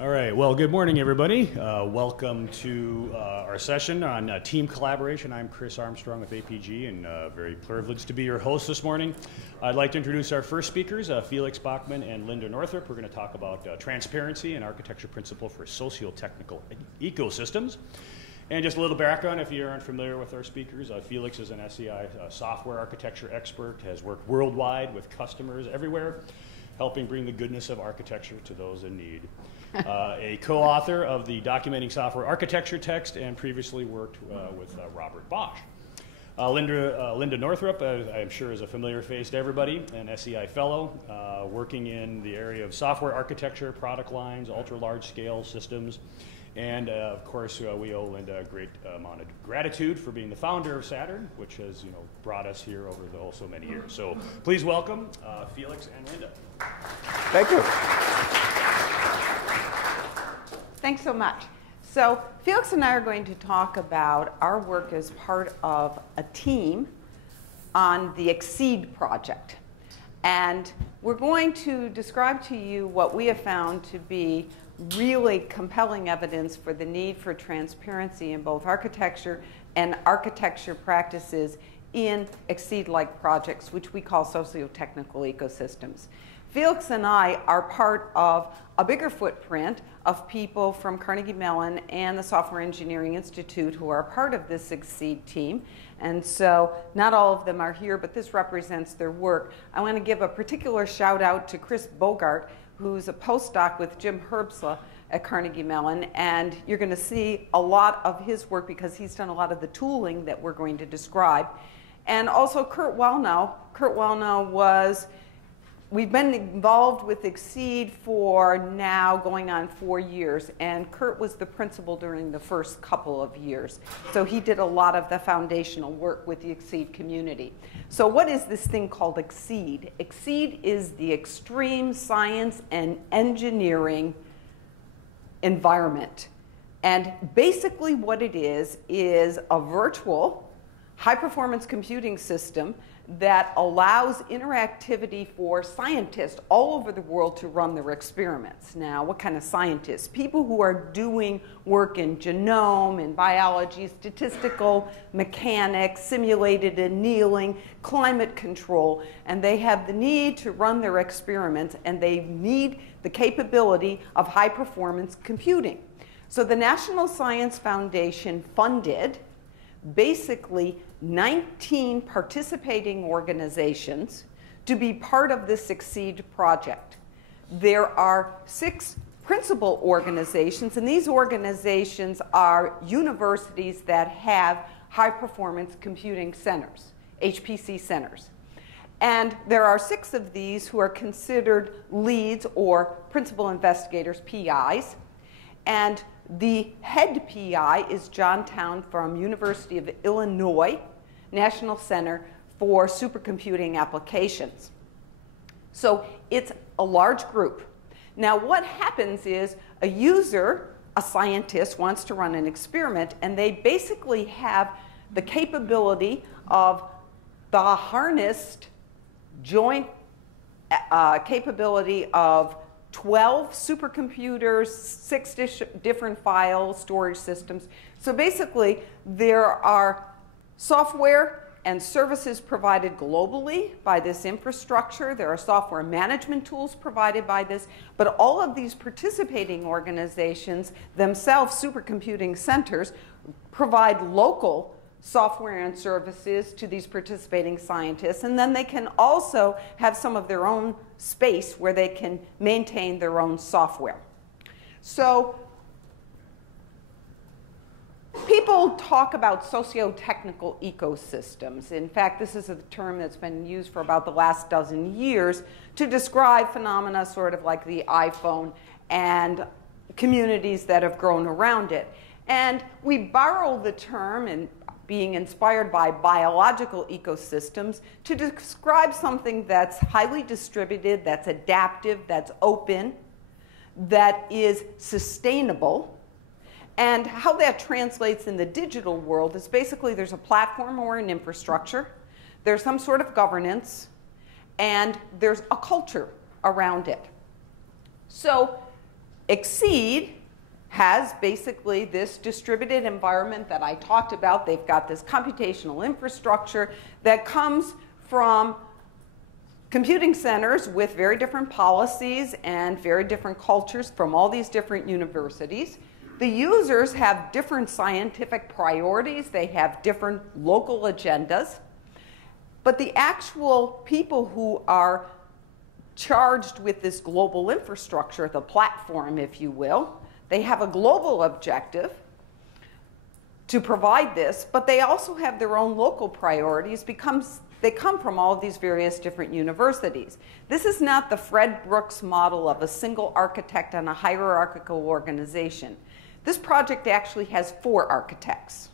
All right, well, good morning, everybody. Welcome to our session on team collaboration. I'm Chris Armstrong with APG and very privileged to be your host this morning. I'd like to introduce our first speakers, Felix Bachmann and Linda Northrop. We're going to talk about transparency and architecture principle for socio-technical ecosystems. And just a little background, if you aren't familiar with our speakers, Felix is an SEI software architecture expert, has worked worldwide with customers everywhere, helping bring the goodness of architecture to those in need. A co-author of the Documenting Software Architecture text and previously worked with Robert Bosch. Linda Northrop, I'm sure is a familiar face to everybody, an SEI fellow, working in the area of software architecture, product lines, ultra-large scale systems, and of course we owe Linda a great amount of gratitude for being the founder of SATURN, which has brought us here over so many years. So please welcome Felix and Linda. Thank you. Thanks so much. So Felix and I are going to talk about our work as part of a team on the Exceed project. And we're going to describe to you what we have found to be really compelling evidence for the need for transparency in both architecture and architecture practices in Exceed-like projects, which we call socio-technical ecosystems. Felix and I are part of a bigger footprint of people from Carnegie Mellon and the Software Engineering Institute who are part of this Exceed team. And so not all of them are here, but this represents their work. I want to give a particular shout out to Chris Bogart, who's a postdoc with Jim Herbsla at Carnegie Mellon. And you're going to see a lot of his work because he's done a lot of the tooling that we're going to describe. And also Kurt Wellnow. Kurt Wellnow was... We've been involved with Exceed for now going on 4 years, and Kurt was the principal during the first couple of years. So he did a lot of the foundational work with the Exceed community. So what is this thing called Exceed? Exceed is the extreme science and engineering environment. And basically what it is a virtual high-performance computing system that allows interactivity for scientists all over the world to run their experiments. Now, what kind of scientists? People who are doing work in genome, in biology, statistical mechanics, simulated annealing, climate control, and they have the need to run their experiments, and they need the capability of high-performance computing. So the National Science Foundation funded basically 19 participating organizations to be part of this Exceed project. There are 6 principal organizations, and these organizations are universities that have high-performance computing centers, HPC centers. And there are 6 of these who are considered leads or principal investigators, PIs. And the head PI is John Town from University of Illinois National Center for Supercomputing Applications. So it's a large group. Now what happens is a user, a scientist, wants to run an experiment, and they basically have the capability of the harnessed joint capability of 12 supercomputers, 6 different file storage systems. So basically, there are software and services provided globally by this infrastructure. There are software management tools provided by this. But all of these participating organizations, themselves supercomputing centers, provide local software and services to these participating scientists, and then they can also have some of their own space where they can maintain their own software. So people talk about socio-technical ecosystems. In fact, this is a term that's been used for about the last dozen years to describe phenomena sort of like the iPhone and communities that have grown around it. And we borrow the term and being inspired by biological ecosystems to describe something that's highly distributed, that's adaptive, that's open, that is sustainable. And how that translates in the digital world is basically there's a platform or an infrastructure, there's some sort of governance, and there's a culture around it. So Exceed has basically this distributed environment that I talked about. They've got this computational infrastructure that comes from computing centers with very different policies and very different cultures from all these different universities. The users have different scientific priorities. They have different local agendas. But the actual people who are charged with this global infrastructure, the platform, if you will, they have a global objective to provide this, but they also have their own local priorities because they come from all of these various different universities. This is not the Fred Brooks model of a single architect and a hierarchical organization. This project actually has 4 architects,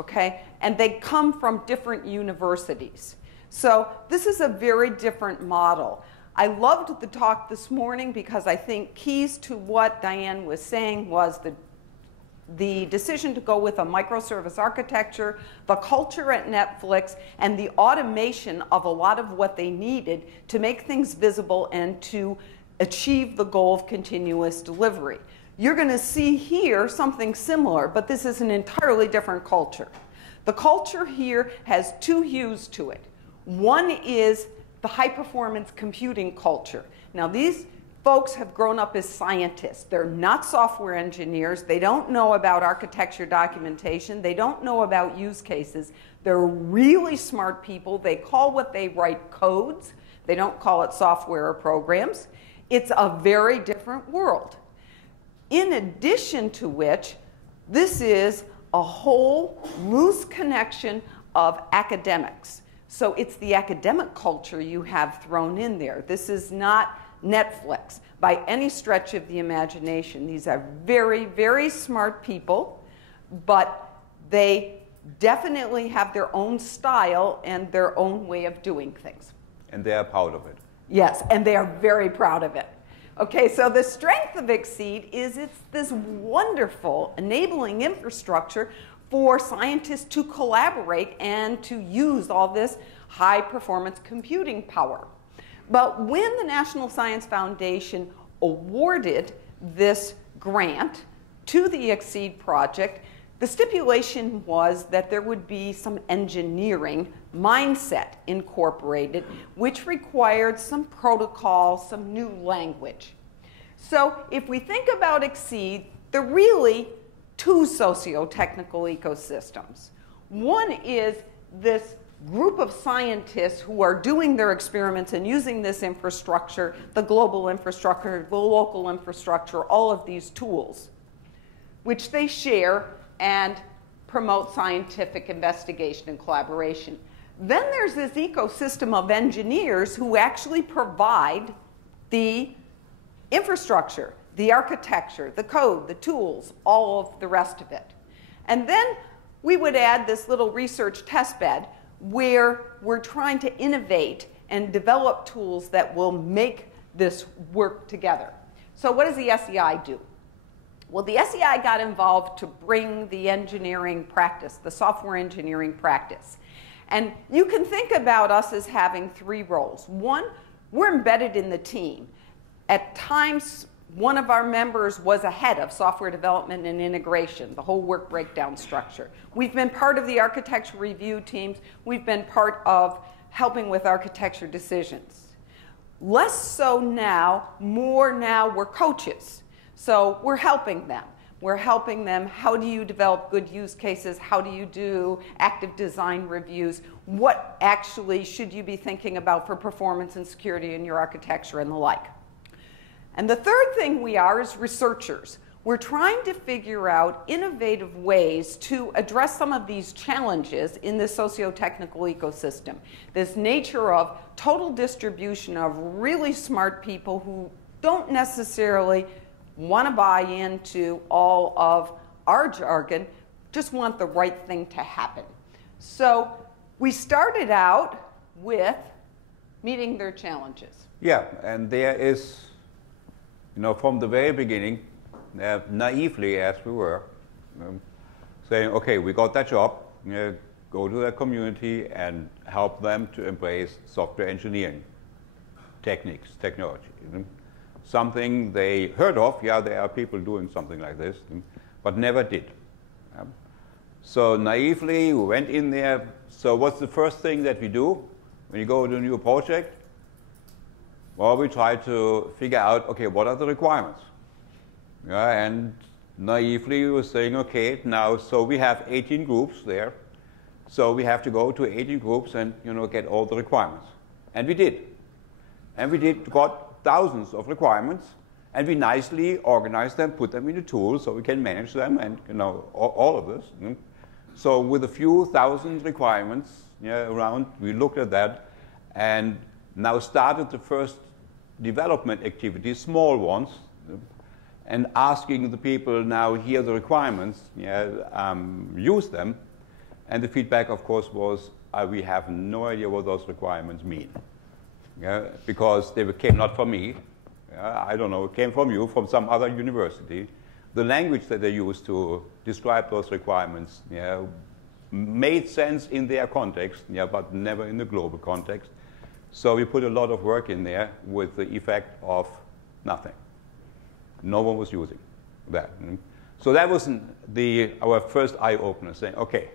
okay? And they come from different universities. So this is a very different model. I loved the talk this morning because I think keys to what Diane was saying was the decision to go with a microservice architecture, the culture at Netflix, and the automation of a lot of what they needed to make things visible and to achieve the goal of continuous delivery. You're going to see here something similar, but this is an entirely different culture. The culture here has 2 hues to it. One is the high-performance computing culture. Now, these folks have grown up as scientists. They're not software engineers. They don't know about architecture documentation. They don't know about use cases. They're really smart people. They call what they write codes. They don't call it software or programs. It's a very different world. In addition to which, this is a whole loose connection of academics. So it's the academic culture you have thrown in there. This is not Netflix by any stretch of the imagination. These are very, very smart people, but they definitely have their own style and their own way of doing things. And they are proud of it. Yes, and they are very proud of it. Okay, so the strength of Exceed is it's this wonderful enabling infrastructure for scientists to collaborate and to use all this high-performance computing power. But when the National Science Foundation awarded this grant to the Exceed project, the stipulation was that there would be some engineering mindset incorporated, which required some protocol, some new language. So if we think about Exceed, there are really 2 socio-technical ecosystems. One is this group of scientists who are doing their experiments and using this infrastructure, the global infrastructure, the local infrastructure, all of these tools, which they share and promote scientific investigation and collaboration. Then there's this ecosystem of engineers who actually provide the infrastructure, the architecture, the code, the tools, all of the rest of it. And then we would add this little research test bed where we're trying to innovate and develop tools that will make this work together. So what does the SEI do? Well, the SEI got involved to bring the engineering practice, the software engineering practice. And you can think about us as having 3 roles. One, we're embedded in the team. At times, one of our members was a head of software development and integration, the whole work breakdown structure. We've been part of the architecture review teams. We've been part of helping with architecture decisions. Less so now, more now we're coaches. So we're helping them. We're helping them, how do you develop good use cases? How do you do active design reviews? What actually should you be thinking about for performance and security in your architecture and the like? And the third thing we are is researchers. We're trying to figure out innovative ways to address some of these challenges in the socio-technical ecosystem. This nature of total distribution of really smart people who don't necessarily want to buy into all of our jargon, just want the right thing to happen. So we started out with meeting their challenges. Yeah, and there is, from the very beginning, naively as we were, saying, okay, we got that job, go to the community and help them to embrace software engineering techniques, technology. something they heard of. Yeah, there are people doing something like this, but never did. So naively, we went in there. So what's the first thing that we do when you go to a new project? Well, we try to figure out, okay, what are the requirements? Yeah, and naively, we were saying, okay, now, so we have 18 groups there. So we have to go to 18 groups and, get all the requirements. And we did. And we got thousands of requirements, and we nicely organized them, put them in a tool so we can manage them, and all of this. So with a few thousand requirements around, we looked at that, and now started the first development activities, small ones, and asking the people, now here are the requirements, use them. And the feedback, of course, was we have no idea what those requirements mean. Because they came not from me. I don't know, it came from you, from some other university. The language that they used to describe those requirements made sense in their context, but never in the global context. So we put a lot of work in there with the effect of nothing. No one was using that. So that was our first eye-opener, saying, okay,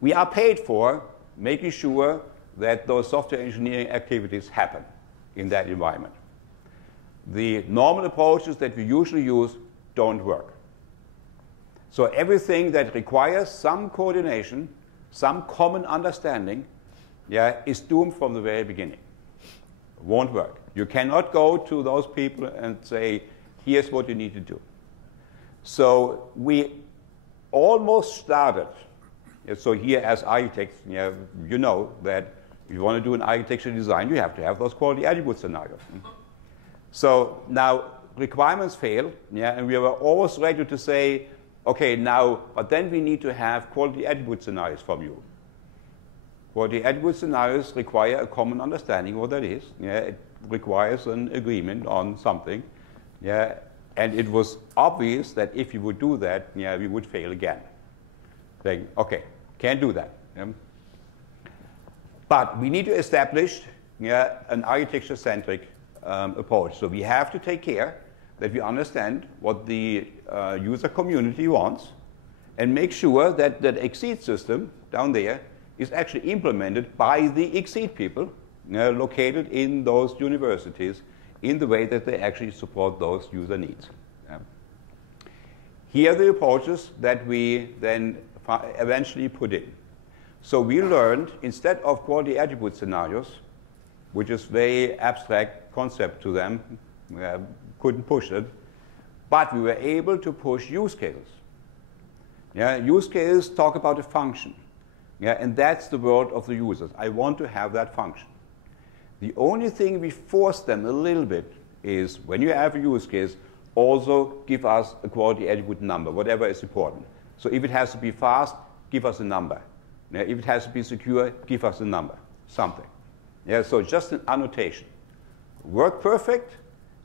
we are paid for making sure that those software engineering activities happen in that environment. The normal approaches that we usually use don't work. So everything that requires some coordination, some common understanding, is doomed from the very beginning. Won't work. You cannot go to those people and say, here's what you need to do. So we almost started. So here as architects, you know that if you want to do an architecture design, you have to have those quality attribute scenarios. So now requirements fail, and we were always ready to say, okay, now, but then we need to have quality attribute scenarios from you. Quality attribute scenarios require a common understanding of what that is. It requires an agreement on something. And it was obvious that if you would do that, we would fail again. Saying, okay, can't do that. But we need to establish an architecture-centric approach. So we have to take care that we understand what the user community wants and make sure that that Exceed system down there is actually implemented by the Exceed people located in those universities in the way that they actually support those user needs. Here are the approaches that we then eventually put in. So we learned, instead of quality attribute scenarios, which is very abstract concept to them, couldn't push it, but we were able to push use cases. Use cases talk about a function. And that's the world of the users. I want to have that function. The only thing we force them a little bit is, when you have a use case, also give us a quality attribute number, whatever is important. So if it has to be fast, give us a number. If it has to be secure, give us a number, something. So just an annotation. Work perfect,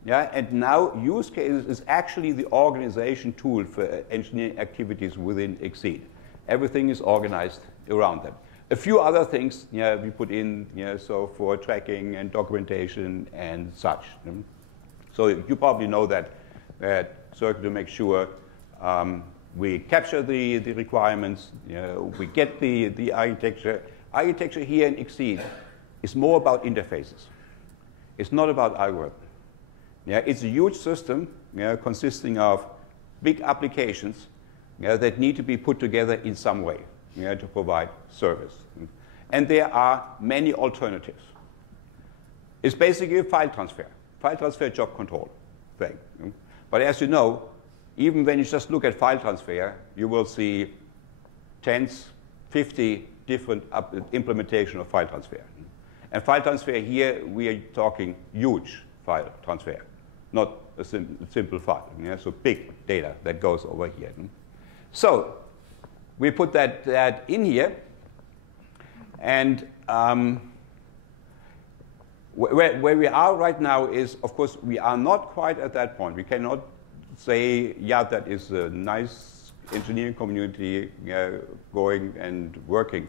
and now use cases is actually the organization tool for engineering activities within Exceed. Everything is organized around that. A few other things we put in, so for tracking and documentation and such. So you probably know that circle to make sure we capture the requirements, we get the architecture. Architecture here in Exceed is more about interfaces. It's not about algorithm. It's a huge system consisting of big applications that need to be put together in some way to provide service. And there are many alternatives. It's basically a file transfer job control thing. But as you know, even when you just look at file transfer, you will see 50 different implementation of file transfer. And file transfer here, we are talking huge file transfer, not a simple file. So big data that goes over here. So we put that in here, and where we are right now is, of course, we are not quite at that point. We cannot say, that is a nice engineering community going and working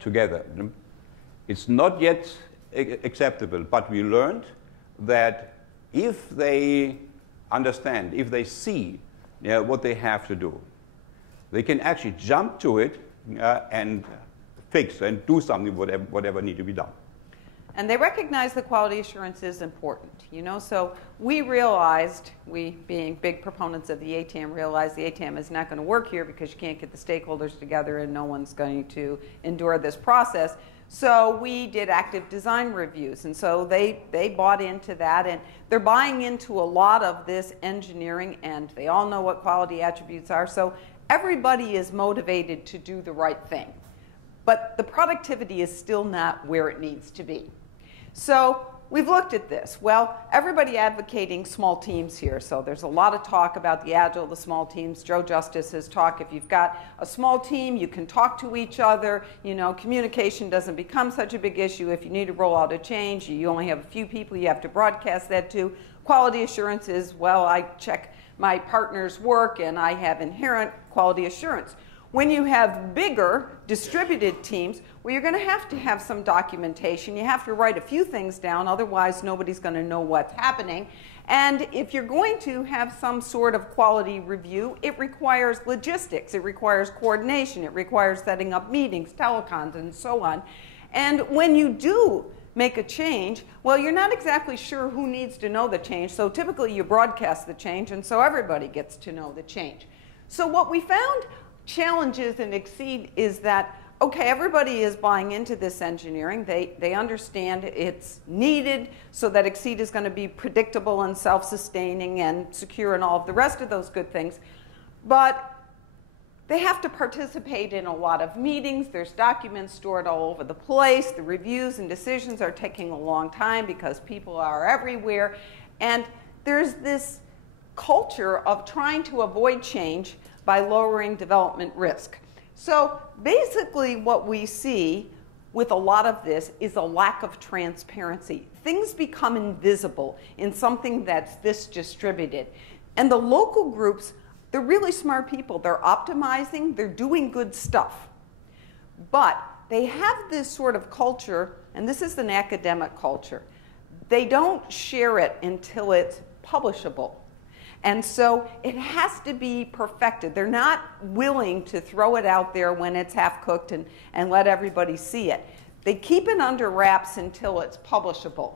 together. It's not yet acceptable, but we learned that if they understand, if they see what they have to do, they can actually jump to it and fix and do something, whatever needs to be done. And they recognize that quality assurance is important, so we realized, we being big proponents of the ATAM, realized the ATAM is not going to work here because you can't get the stakeholders together and no one's going to endure this process. So we did active design reviews, and so they bought into that, and they're buying into a lot of this engineering, and they all know what quality attributes are, so everybody is motivated to do the right thing. But the productivity is still not where it needs to be. So we've looked at this. Well, everybody advocating small teams here, so there's a lot of talk about the agile, the small teams. Joe Justice has talked, if you've got a small team, you can talk to each other, communication doesn't become such a big issue. If you need to roll out a change, you only have a few people you have to broadcast that to. Quality assurance is, well, I check my partner's work and I have inherent quality assurance. When you have bigger distributed teams, well, you're going to have some documentation. You have to write a few things down, otherwise nobody's going to know what's happening. And if you're going to have some sort of quality review, it requires logistics, it requires coordination, it requires setting up meetings, telecons, and so on. And when you do make a change, well, you're not exactly sure who needs to know the change, so typically you broadcast the change, and so everybody gets to know the change. So what we found challenges in Exceed is that, okay, everybody is buying into this engineering. They understand it's needed so that Exceed is going to be predictable and self-sustaining and secure and all of the rest of those good things. But they have to participate in a lot of meetings. There's documents stored all over the place. The reviews and decisions are taking a long time because people are everywhere. And there's this culture of trying to avoid change by lowering development risk. So basically what we see with a lot of this is a lack of transparency. Things become invisible in something that's this distributed. And the local groups, they're really smart people. They're optimizing, they're doing good stuff. But they have this sort of culture, and this is an academic culture. They don't share it until it's publishable. And so it has to be perfected. They're not willing to throw it out there when it's half-cooked and let everybody see it. They keep it under wraps until it's publishable.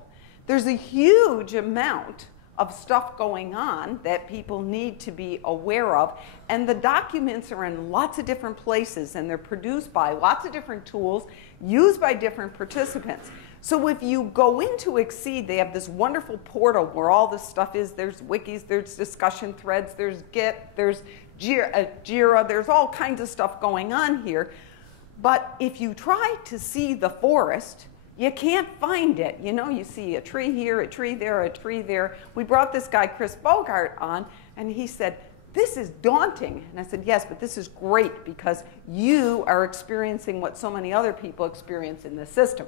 There's a huge amount of stuff going on that people need to be aware of, and the documents are in lots of different places, and they're produced by lots of different tools, used by different participants. So if you go into Exceed, they have this wonderful portal where all this stuff is. There's wikis, there's discussion threads, there's Git, there's Jira, there's all kinds of stuff going on here. But if you try to see the forest, you can't find it. You see a tree here, a tree there, a tree there. We brought this guy, Chris Bogart, on, and he said, this is daunting. And I said, yes, but this is great because you are experiencing what so many other people experience in the system.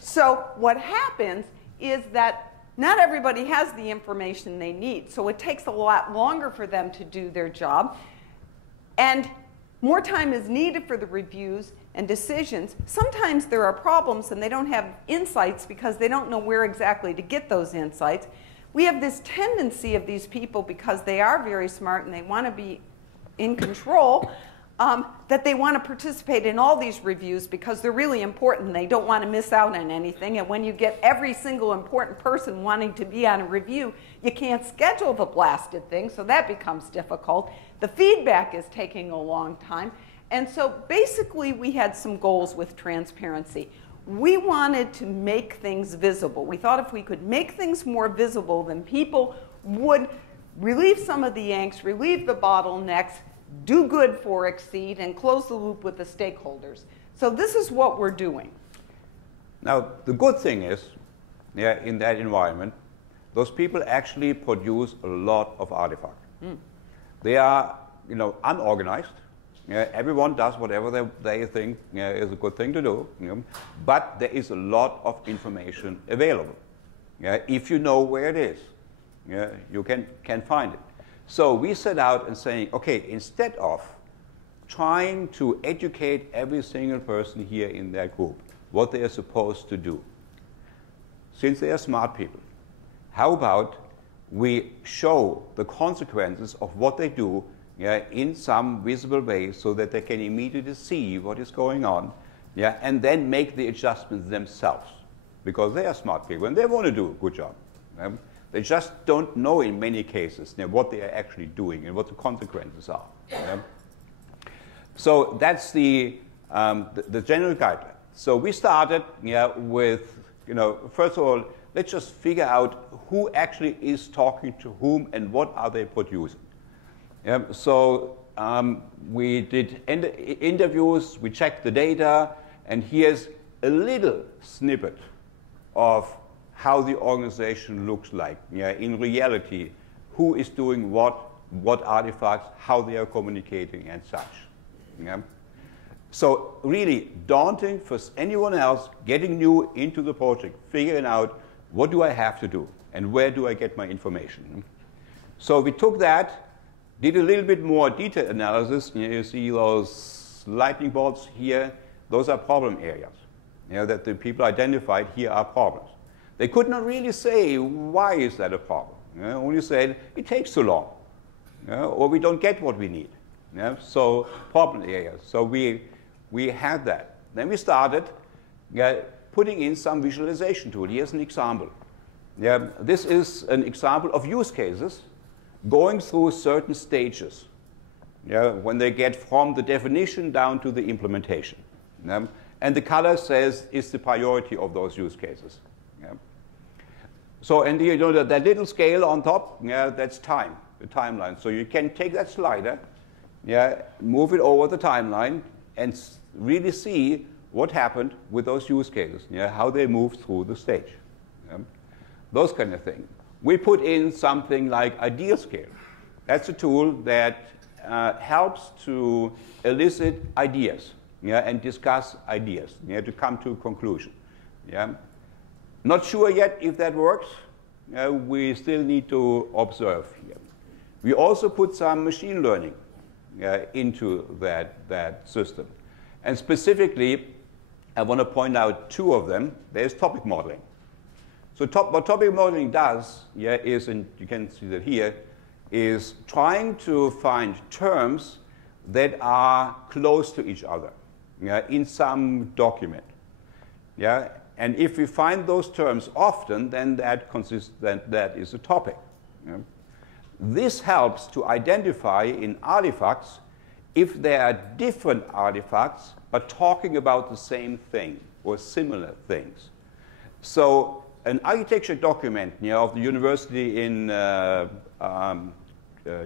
So what happens is that not everybody has the information they need. So it takes a lot longer for them to do their job. And more time is needed for the reviews and decisions. Sometimes there are problems and they don't have insights because they don't know where exactly to get those insights. We have this tendency of these people, because they are very smart and they want to be in control, that they want to participate in all these reviews because they're really important and they don't want to miss out on anything. And when you get every single important person wanting to be on a review, you can't schedule the blasted thing, so that becomes difficult. The feedback is taking a long time. And so basically we had some goals with transparency. We wanted to make things visible. We thought if we could make things more visible, then people would relieve some of the angst, relieve the bottlenecks, do good for Exceed, and close the loop with the stakeholders. So this is what we're doing. Now, the good thing is, in that environment, those people actually produce a lot of artifacts. They are, unorganized. Everyone does whatever they think is a good thing to do. But there is a lot of information available. If you know where it is, you can find it. So we set out and saying, okay, instead of trying to educate every single person here in that group what they are supposed to do, since they are smart people, how about we show the consequences of what they do, yeah, in some visible way so that they can immediately see what is going on, yeah, and then make the adjustments themselves, because they are smart people and they want to do a good job. They just don't know in many cases, you know, what they are actually doing and what the consequences are. Yeah. So that's the general guideline. So we started, yeah, with, you know, first of all, let's just figure out who actually is talking to whom and what are they producing. So we did interviews, we checked the data, and here's a little snippet of how the organization looks like. Yeah, in reality, who is doing what artifacts, how they are communicating, and such. Yeah. So really daunting for anyone else getting new into the project, figuring out what do I have to do and where do I get my information. So we took that, did a little bit more detailed analysis. You see those lightning bolts here. Those are problem areas, you know, that the people identified here are problems. They could not really say why is that a problem. You know, only said it takes too long, you know, or we don't get what we need. You know, so problem areas. So we had that. Then we started putting in some visualization tool. Here's an example. Yeah, this is an example of use cases going through certain stages, yeah, when they get from the definition down to the implementation. Yeah? And the color says is the priority of those use cases. Yeah? So, and you know that little scale on top, yeah, that's time, the timeline. So you can take that slider, yeah, move it over the timeline, and really see what happened with those use cases, yeah, how they moved through the stage. Yeah? Those kind of things. We put in something like idea scale. That's a tool that helps to elicit ideas, yeah, and discuss ideas, yeah, to come to a conclusion. Yeah? Not sure yet if that works. We still need to observe here. We also put some machine learning into that system. And specifically, I want to point out two of them. There's topic modeling. So what topic modeling does, yeah, is, and you can see that here, is trying to find terms that are close to each other, yeah, in some document. Yeah? And if we find those terms often, then that is a topic. Yeah? This helps to identify in artifacts if there are different artifacts but talking about the same thing or similar things. So an architecture document, you know, of the university in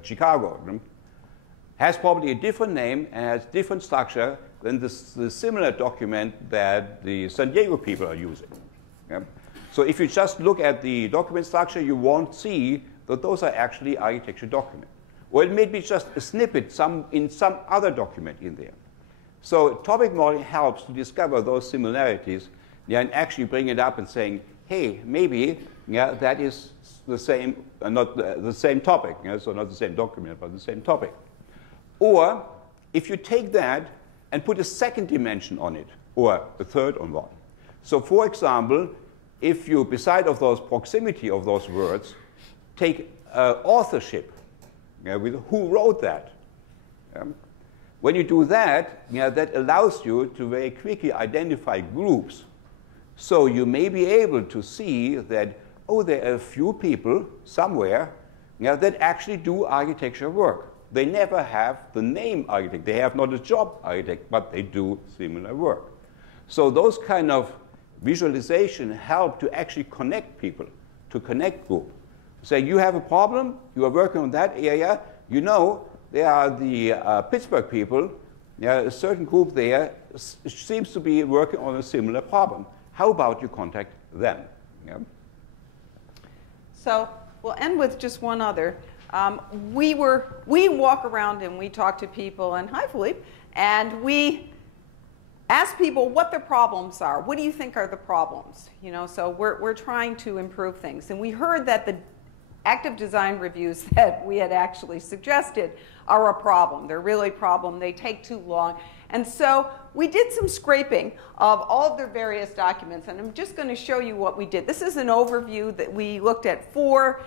Chicago has probably a different name and has different structure than the similar document that the San Diego people are using. Yeah? So if you just look at the document structure, you won't see that those are actually architecture documents. Or it may be just a snippet in some other document in there. So topic modeling helps to discover those similarities, yeah, and actually bring it up and saying, hey, maybe, yeah, that is the same, not the same topic, yeah, so not the same document, but the same topic. Or if you take that and put a second dimension on it, or a third on one. So for example, if you, beside of those proximity of those words, take authorship, yeah, with who wrote that. Yeah. When you do that, yeah, that allows you to very quickly identify groups. So you may be able to see that, oh, there are a few people somewhere, yeah, that actually do architecture work. They never have the name architect. They have not a job architect, but they do similar work. So those kind of visualization help to actually connect people, to connect groups. Say, you have a problem, you are working on that area, you know, there are the Pittsburgh people, yeah, a certain group there seems to be working on a similar problem. How about you contact them? Yeah? So we'll end with just one other. We walk around and we talk to people, and hi, Philippe, and we ask people what their problems are. What do you think are the problems? You know, so we're trying to improve things. And we heard that the active design reviews that we had actually suggested are a problem. They're really a problem. They take too long. And so we did some scraping of all of their various documents, and I'm just going to show you what we did. This is an overview that we looked at 4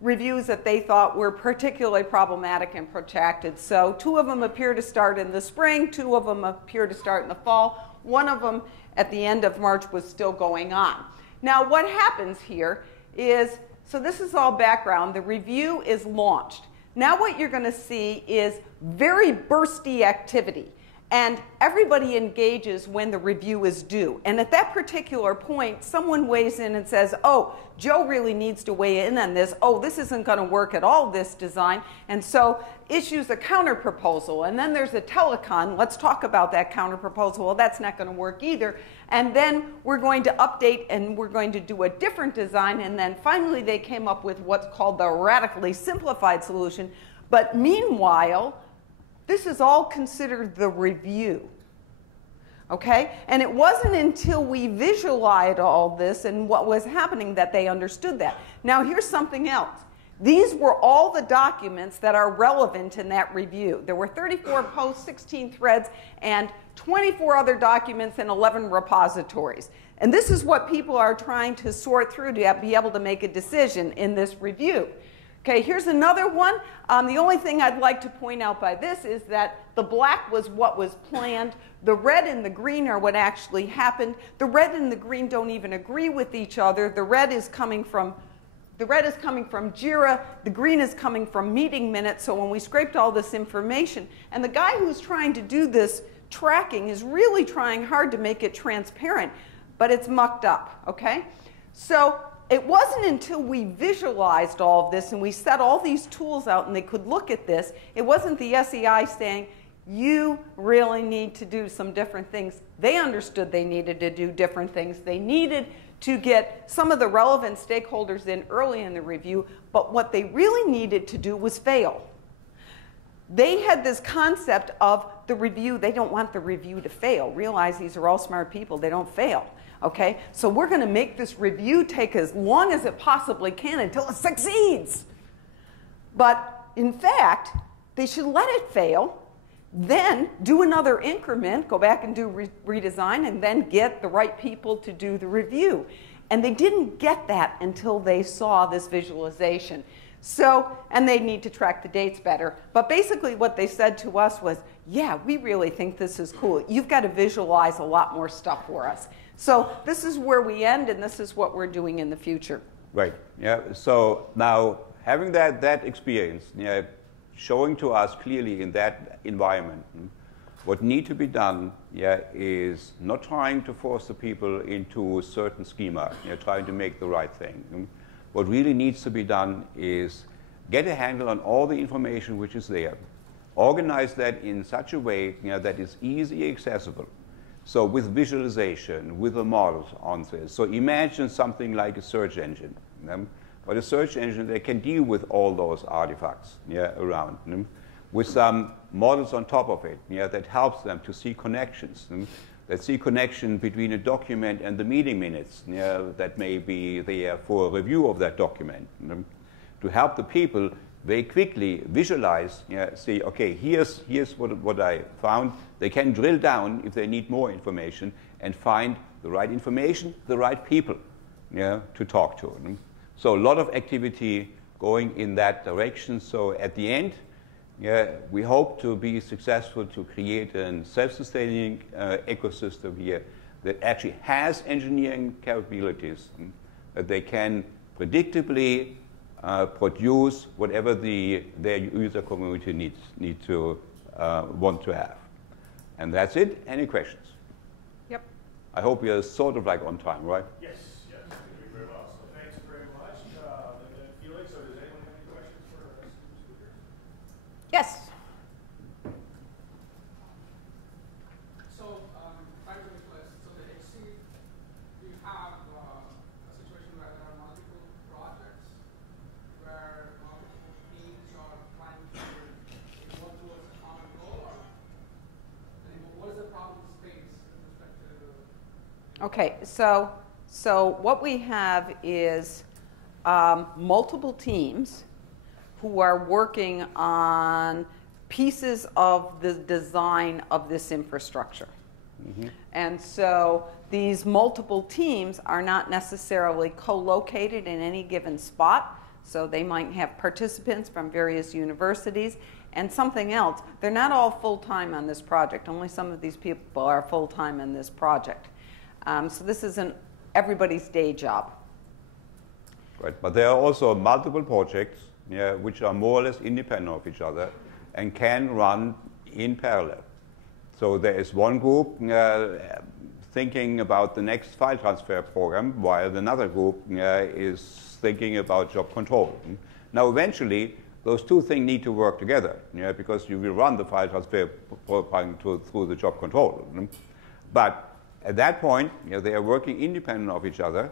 reviews that they thought were particularly problematic and protracted. So 2 of them appear to start in the spring, 2 of them appear to start in the fall. 1 of them at the end of March was still going on. Now what happens here is, so this is all background, the review is launched. Now what you're going to see is very bursty activity. And everybody engages when the review is due. And at that particular point, someone weighs in and says, oh, Joe really needs to weigh in on this. Oh, this isn't going to work at all, this design. And so issues a counter proposal. And then there's a telecon. Let's talk about that counter proposal. Well, that's not going to work either. And then we're going to update and we're going to do a different design. And then finally they came up with what's called the radically simplified solution. But meanwhile, this is all considered the review, okay? And it wasn't until we visualized all this and what was happening that they understood that. Now here's something else. These were all the documents that are relevant in that review. There were 34 posts, 16 threads, and 24 other documents in 11 repositories. And this is what people are trying to sort through to be able to make a decision in this review. Okay, here's another one. The only thing I'd like to point out by this is that the black was what was planned. The red and the green are what actually happened. The red and the green don't even agree with each other. The red is coming from JIRA. The green is coming from meeting minutes. So when we scraped all this information, and the guy who's trying to do this tracking is really trying hard to make it transparent, but it's mucked up, okay? So it wasn't until we visualized all of this and we set all these tools out and they could look at this, it wasn't the SEI saying, you really need to do some different things. They understood they needed to do different things. They needed to get some of the relevant stakeholders in early in the review, but what they really needed to do was fail. They had this concept of the review. They don't want the review to fail. Realize these are all smart people. They don't fail. Okay, so we're going to make this review take as long as it possibly can until it succeeds. But in fact, they should let it fail, then do another increment, go back and do redesign, and then get the right people to do the review. And they didn't get that until they saw this visualization. So, and they need to track the dates better. But basically what they said to us was, yeah, we really think this is cool. You've got to visualize a lot more stuff for us. So this is where we end, and this is what we're doing in the future. Right. Yeah. So now having that experience, yeah, showing to us clearly in that environment, what needs to be done, yeah, is not trying to force the people into a certain schema, yeah, trying to make the right thing. What really needs to be done is get a handle on all the information which is there, organize that in such a way, you know, that is easily accessible. So with visualization, with the models on this. So imagine something like a search engine. But a search engine, they can deal with all those artifacts, yeah, around. With some models on top of it, yeah, that helps them to see connections. That see connection between a document and the meeting minutes, yeah, that may be there for a review of that document. To help the people very quickly visualize, yeah, see, okay, here's what I found. They can drill down if they need more information and find the right information, the right people, yeah, to talk to. So a lot of activity going in that direction. So at the end, yeah, we hope to be successful to create a self-sustaining ecosystem here that actually has engineering capabilities, that they can predictably produce whatever their user community want to have. And that's it. Any questions? Yep. I hope we are sort of like on time, right? Yes, yes, we do very well. So thanks very much. Felix, or does anyone have any questions for our speaker? Yes. So, back to the list. So the HC, you have a situation where there are multiple projects where multiple teams are trying to work towards a common goal, or what is the problem space with respect to? Okay, so what we have is multiple teams who are working on pieces of the design of this infrastructure. And so these multiple teams are not necessarily co-located in any given spot. So they might have participants from various universities. And something else, they're not all full-time on this project. Only some of these people are full-time in this project. So this isn't everybody's day job. Right, but there are also multiple projects which are more or less independent of each other and can run in parallel. So there is one group thinking about the next file transfer program, while another group is thinking about job control. Now eventually, those two things need to work together, because you will run the file transfer program through the job control. But at that point, they are working independent of each other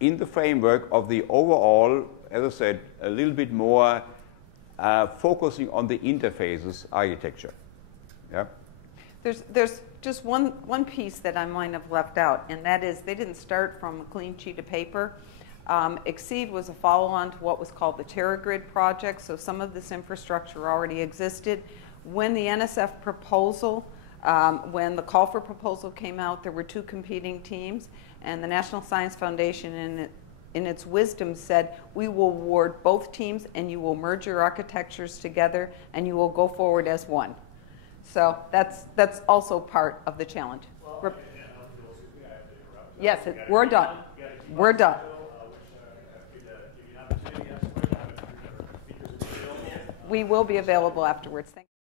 in the framework of the overall, as I said, a little bit more focusing on the interfaces architecture. Yeah. There's just one piece that I might have left out, and that is they didn't start from a clean sheet of paper. Exceed was a follow-on to what was called the TerraGrid project, so some of this infrastructure already existed. When the NSF proposal, when the call for proposal came out, there were two competing teams, and the National Science Foundation in its wisdom said, we will award both teams and you will merge your architectures together and you will go forward as one. So that's also part of the challenge. Well, yes, we're done. We're done. We will be available afterwards. Thank you.